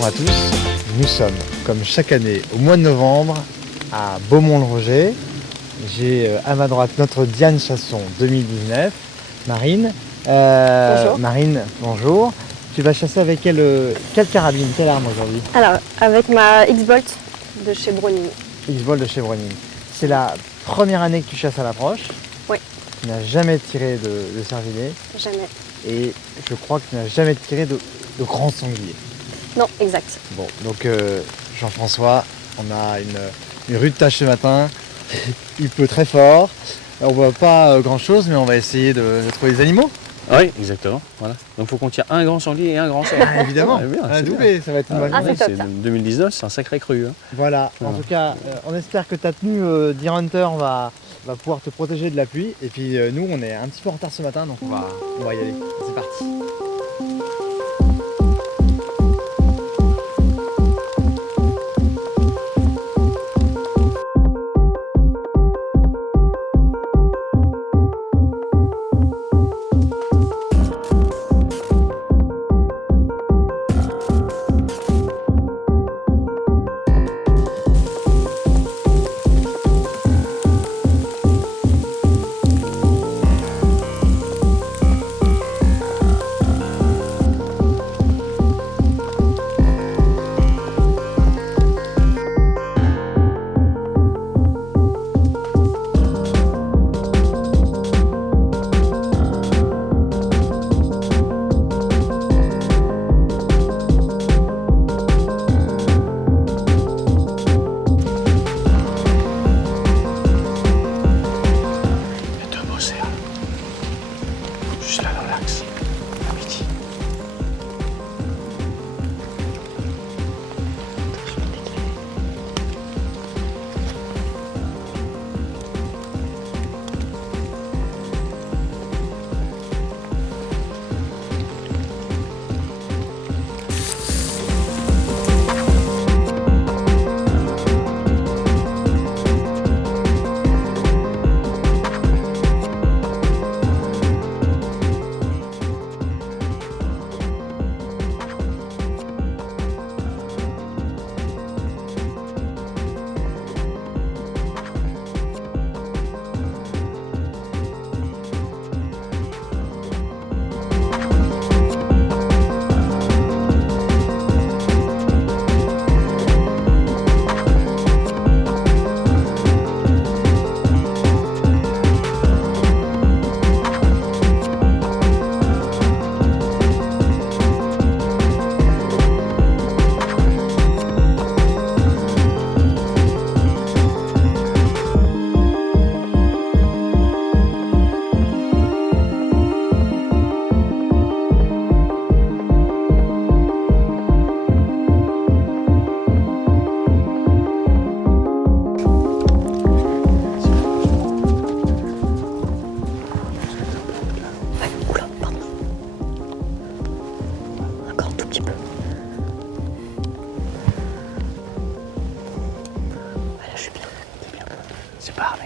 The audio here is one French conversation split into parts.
Bonjour à tous, nous sommes comme chaque année au mois de novembre à Beaumont-le-Roger. J'ai à ma droite notre Diane Chasson 2019, Marine. Bonjour. Marine, bonjour. Tu vas chasser avec quelle carabine, quelle arme aujourd'hui? Alors, avec ma X-Bolt de chez Browning. X-Bolt de chez Browning. C'est la première année que tu chasses à l'approche. Oui. Tu n'as jamais tiré de cervidés. Jamais. Et je crois que tu n'as jamais tiré de grands sangliers. Non, exact. Bon, donc Jean-François, on a une rude tâche ce matin. Il pleut très fort. On voit pas grand chose, mais on va essayer de trouver des animaux. Oui, exactement. Voilà. Donc il faut qu'on tire un grand sanglier et un grand cerf. Ah, évidemment, Ouais, bien, un c'est doublé, ça va être une bonne Ah, journée. c'est top, ça. 2019, c'est un sacré cru. Hein. Voilà, en Voilà. tout cas, on espère que ta tenue Deer Hunter va pouvoir te protéger de la pluie. Et puis nous, on est un petit peu en retard ce matin, donc on va y aller. C'est parti. Juste là dans l'axe, à midi. C'est pas armé.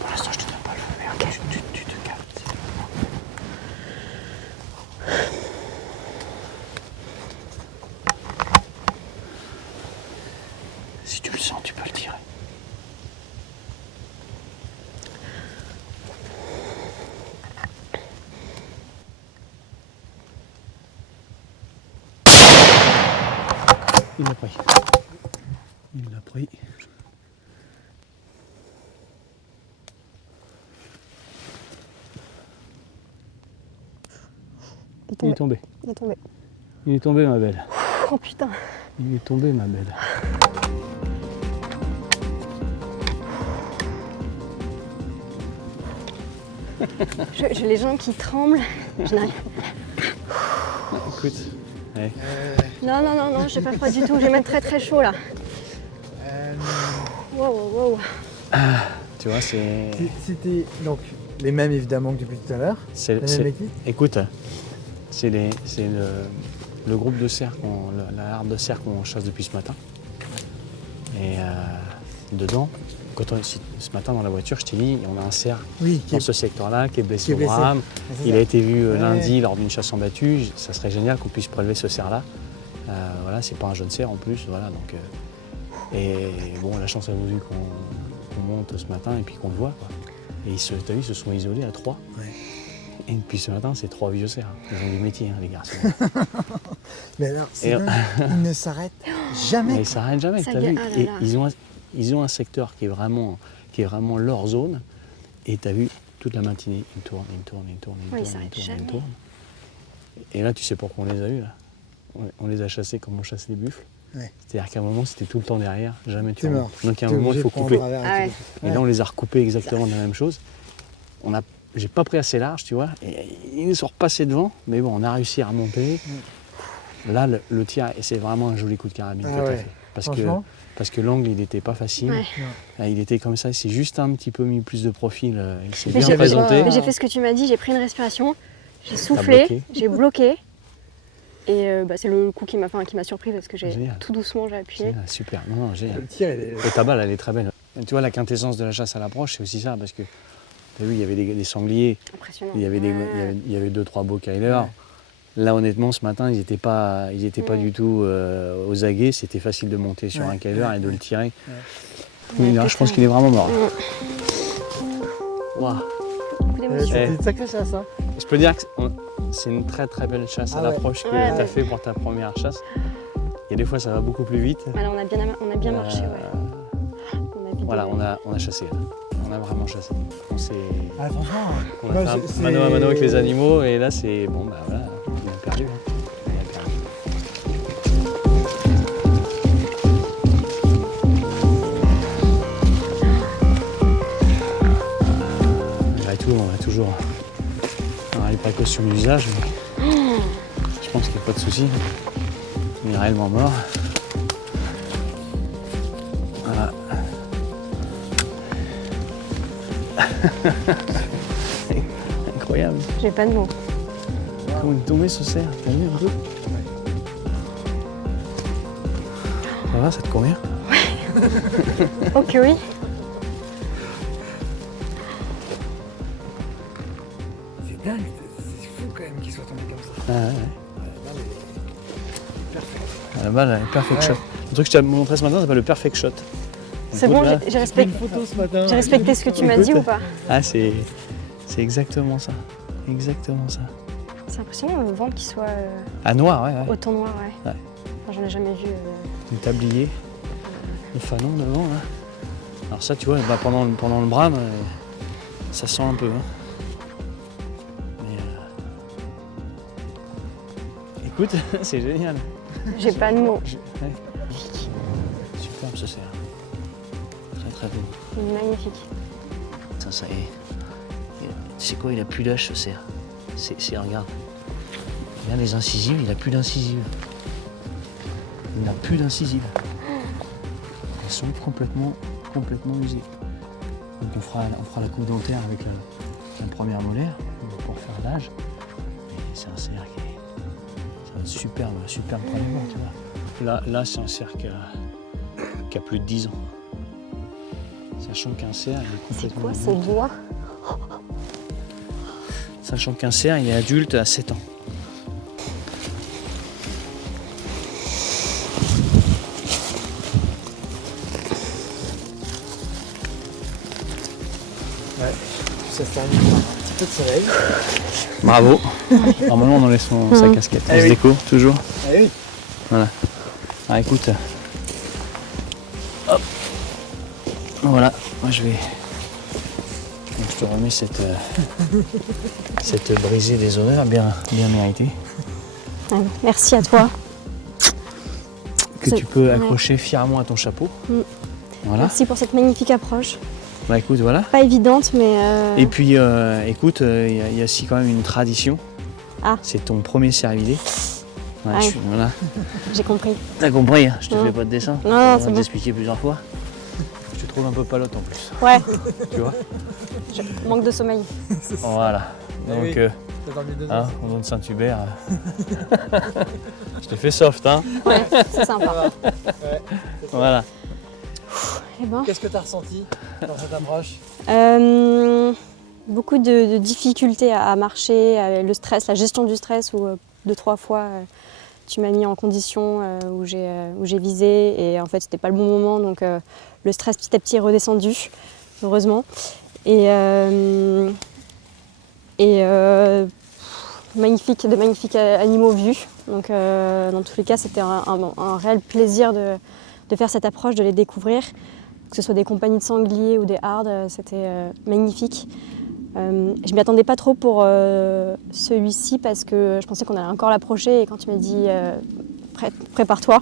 Pour l'instant, je te donne pas le feu vert. Okay. Tu te calmes. Si tu le sens, tu peux le tirer. Il l'a pris. Il l'a pris. Il est tombé. Il est tombé. Il est tombé, ma belle. Oh putain. Il est tombé, ma belle. J'ai les jambes qui tremblent. Je n'arrive. Écoute. Ouais. Non, non, non, non, j'ai pas froid du tout. J'ai même très très chaud là. Wow, wow, wow. Tu vois, c'est. C'était donc les mêmes évidemment que depuis tout à l'heure. Écoute, c'est le groupe de cerfs, la harde de cerfs qu'on chasse depuis ce matin. Et dedans, ce matin dans la voiture, je t'ai dit, on a un cerf dans ce secteur-là qui est blessé au bras. Il a été vu lundi lors d'une chasse en battue. Ça serait génial qu'on puisse prélever ce cerf-là Voilà, c'est pas un jeune cerf en plus, voilà. Donc, et bon, la chance a voulu qu'on monte ce matin et puis qu'on le voit, quoi. Et t'as vu, ils se sont isolés à 3. Ouais. Et depuis ce matin, c'est 3 vieux cerfs. Ils ont du métier, hein, les garçons. Mais alors, Et- ils ne s'arrêtent jamais. Mais ils s'arrêtent jamais, Ça t'as y est, vu. ah là Et là. ils ont un secteur qui est vraiment leur zone. Et t'as vu, toute la matinée, ils tournent, ils tournent, ils tournent, ils Ouais, ils tournent, s'arrêtent ils tournent, ils jamais. tournent. Et là, tu sais pourquoi on les a eus, là. On les a chassés comme on chasse les buffles. Ouais. C'est-à-dire qu'à un moment, c'était tout le temps derrière, jamais tu T'es remontes. mort. Donc à un T'es moment, il obligé faut de prendre couper. un travers et Ah tout. ouais. Et là, on les a recoupés exactement de la même chose. J'ai pas pris assez large, tu vois. Et ils nous sont repassés devant, mais bon, on a réussi à remonter. Là, le tir, et c'est vraiment un joli coup de carabine Ah que t'as ouais. fait. Franchement. Parce que l'angle, il n'était pas facile. Ouais. Il était comme ça, c'est juste un petit peu mis plus de profil. Il s'est Mais bien j'ai présenté. mais j'ai fait ce que tu m'as dit, j'ai pris une respiration, j'ai bloqué. soufflé, j'ai bloqué. Et c'est le coup qui m'a surpris parce que j'ai Génial. tout doucement j'ai appuyé. Génial, super. Non, génial. Le tir, il est... Et ta balle, elle est très belle. Et tu vois, la quintessence de la chasse à l'approche, c'est aussi ça, parce que tu as vu, il y avait des sangliers, Impressionnant. il y avait, Ouais. il y avait 2-3 beaux Kyler. Là, honnêtement, ce matin, ils n'étaient pas du tout aux aguets. C'était facile de monter sur Ouais. un Kyler et de le tirer. Ouais, Là, je pense qu'il est vraiment mort. Waouh. Beaucoup d'émotions. C'était une sacrée chasse, hein. Je peux dire que c'est une très très belle chasse à Ah ouais. l'approche que Ouais. tu as fait pour ta première chasse. Il y a des fois, ça va beaucoup plus vite. Voilà, on a bien marché, ouais. On a vidé, Voilà, ouais. on a chassé. Là. On a vraiment chassé. Ah, franchement, On a moi, fait c'est- un mano à mano avec les animaux et là c'est bon bah voilà, on a perdu. Hein. On a perdu. Malgré tout, on a toujours les précautions d'usage, mais je pense qu'il n'y a pas de souci. Il est réellement mort. Voilà. Incroyable. J'ai pas de mots. Comment il est tombé ce cerf, t'as vu un peu? Ça va, ça te convient? Ok, oui. c'est dingue, c'est fou quand même qu'il soit tombé comme ça. Ah, ouais. Non, mais parfait. La balle, elle est perfect Ouais. shot. Le truc que je t'ai montré ce matin, ça s'appelle le perfect shot. C'est Écoute, bon, là, j'ai J'ai respecté, une photo ce matin. j'ai respecté ce que tu m'as dit ou pas? Ah, c'est exactement ça. Exactement ça. C'est impressionnant le ventre qui soit Ah, noir, ouais, ouais. autant noir, ouais. Ouais. Enfin, j'en ai jamais vu. Le tablier, le fanon devant, là. Alors ça, tu vois, bah, pendant le brame, ça sent un peu. Hein. Mais écoute, c'est génial. J'ai pas de mots. Ouais. Superbe ce cerf. Très très beau. Magnifique. Ça y est. Tu sais quoi, il a plus d'âge ce cerf. Regarde. Regarde les incisives, il a plus d'incisives. Il n'a plus d'incisives. Elles sont complètement usées. Donc on fera la coupe dentaire avec la première molaire pour faire l'âge. Et c'est un cerf c'est un superbe prédateur, tu vois. Là c'est un cerf qui a plus de 10 ans. Sachant qu'un cerf, il est C'est complètement quoi ces adulte. doigts? Sachant qu'un cerf, il est adulte à 7 ans. Ouais, ça se termine par un petit peu de soleil. Bravo. Normalement, on enlève sa casquette. On Eh se oui. déco, toujours. Ah oui. Voilà. Ah, écoute. Hop. Voilà. Moi, je vais. Donc, je te remets cette brisée des honneurs bien méritée. Ouais, merci à toi. Que C'est- tu peux ouais. accrocher fièrement à ton chapeau. Mm. Voilà. Merci pour cette magnifique approche. Bah écoute, voilà. Pas évidente, mais. Et puis, écoute, il y a aussi quand même une tradition. Ah. C'est ton premier cervidé. Ouais, Ah. voilà. J'ai compris. T'as compris, hein, je te Non. fais pas de dessin. Non, On c'est va bon. t'expliquer plusieurs fois. Je te trouve un peu palote en plus, Ouais, tu vois. manque de sommeil. Voilà. Ah Donc, oui. T'as dormi 2 hein, heures. au nom de Saint-Hubert, je te fais soft, hein. Ouais, c'est sympa. Voilà. Eh ben, Qu'est-ce que t'as ressenti dans cette approche? beaucoup de difficultés à marcher, le stress, la gestion du stress où 2-3 fois tu m'as mis en condition où j'ai visé et en fait c'était pas le bon moment donc le stress petit à petit est redescendu, heureusement. Et de magnifiques animaux vus. Donc dans tous les cas c'était un réel plaisir de faire cette approche, de les découvrir. Que ce soit des compagnies de sangliers ou des hardes, c'était magnifique. Je m'y attendais pas trop pour celui-ci parce que je pensais qu'on allait encore l'approcher et quand tu m'as dit prépare-toi,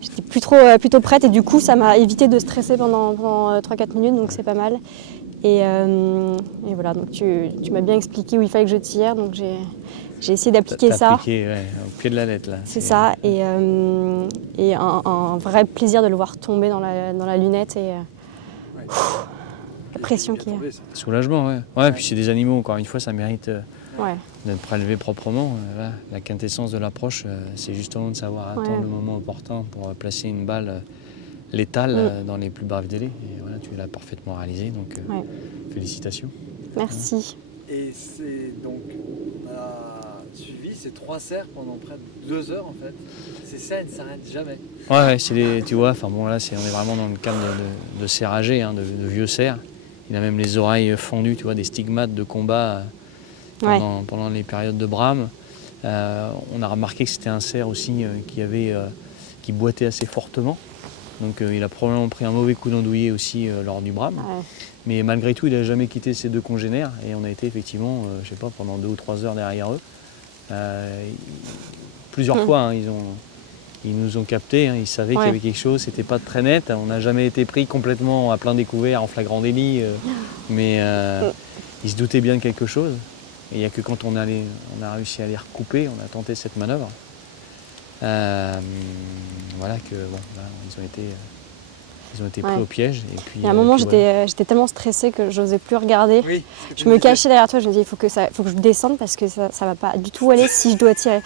j'étais plutôt prête et du coup ça m'a évité de stresser pendant 3-4 minutes donc c'est pas mal. Et voilà, donc tu m'as bien expliqué où il fallait que je tire, donc j'ai essayé d'appliquer ça. T'as appliqué, ouais, au pied de la lettre là. C'est ça, et un vrai plaisir de le voir tomber dans la lunette et la pression qu'il y a. Soulagement, ouais. Ouais, puis c'est des animaux, encore une fois, ça mérite Ouais. d'être prélevé proprement. Là, la quintessence de l'approche, c'est justement de savoir attendre le moment opportun pour placer une balle létale dans les plus brefs délais. Et voilà, tu l'as parfaitement réalisé, donc félicitations. Merci. Et c'est donc, on a suivi ces 3 cerfs pendant près de 2 heures en fait. Ces cerfs ne s'arrêtent jamais. Ouais, c'est des, tu vois, enfin bon là, on est vraiment dans le cadre de cerfs âgés, hein, de vieux cerfs. Il a même les oreilles fendues, tu vois, des stigmates de combat pendant les périodes de brame. On a remarqué que c'était un cerf aussi qui boitait assez fortement. Donc il a probablement pris un mauvais coup d'andouiller aussi lors du brame. Ouais. Mais malgré tout, il n'a jamais quitté ses 2 congénères et on a été effectivement, je sais pas, pendant 2 ou 3 heures derrière eux. Plusieurs fois, hein, ils nous ont captés, hein, ils savaient qu'il y avait quelque chose, c'était pas très net. On n'a jamais été pris complètement à plein découvert, en flagrant délit, mais ils se doutaient bien de quelque chose. Et il n'y a que quand on a réussi à les recouper, on a tenté cette manœuvre. Voilà que bon, là, ils ont été pris au piège. Et puis, à un moment, voilà. j'étais tellement stressée que j'osais plus regarder. Oui, Je me cachais derrière toi, je me disais, il faut que je descende parce que ça va pas du tout aller si je dois tirer.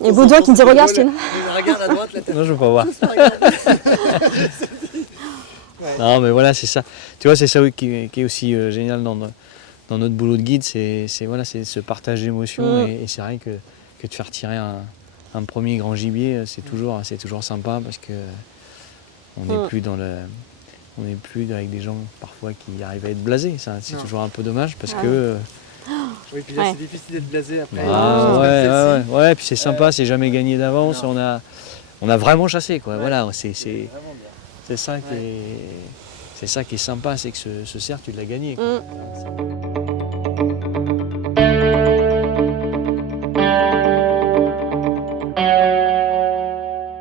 Il y a Baudouin qui me dit, regarde, je regarde à droite, la tête. Non, je veux pas voir. Non, mais voilà, c'est ça. Tu vois, c'est ça qui est aussi génial dans notre boulot de guide, c'est ce partage d'émotions. Et c'est vrai que de faire tirer un premier grand gibier, c'est toujours sympa parce que on n'est plus on n'est plus avec des gens parfois qui arrivent à être blasés. Ça, c'est toujours un peu dommage parce que. Oui, puis là c'est difficile d'être blasé après. Ouais, puis c'est sympa, c'est jamais gagné d'avance. On a vraiment chassé, quoi. Voilà, c'est ça qui est sympa, c'est que ce cerf, tu l'as gagné, quoi.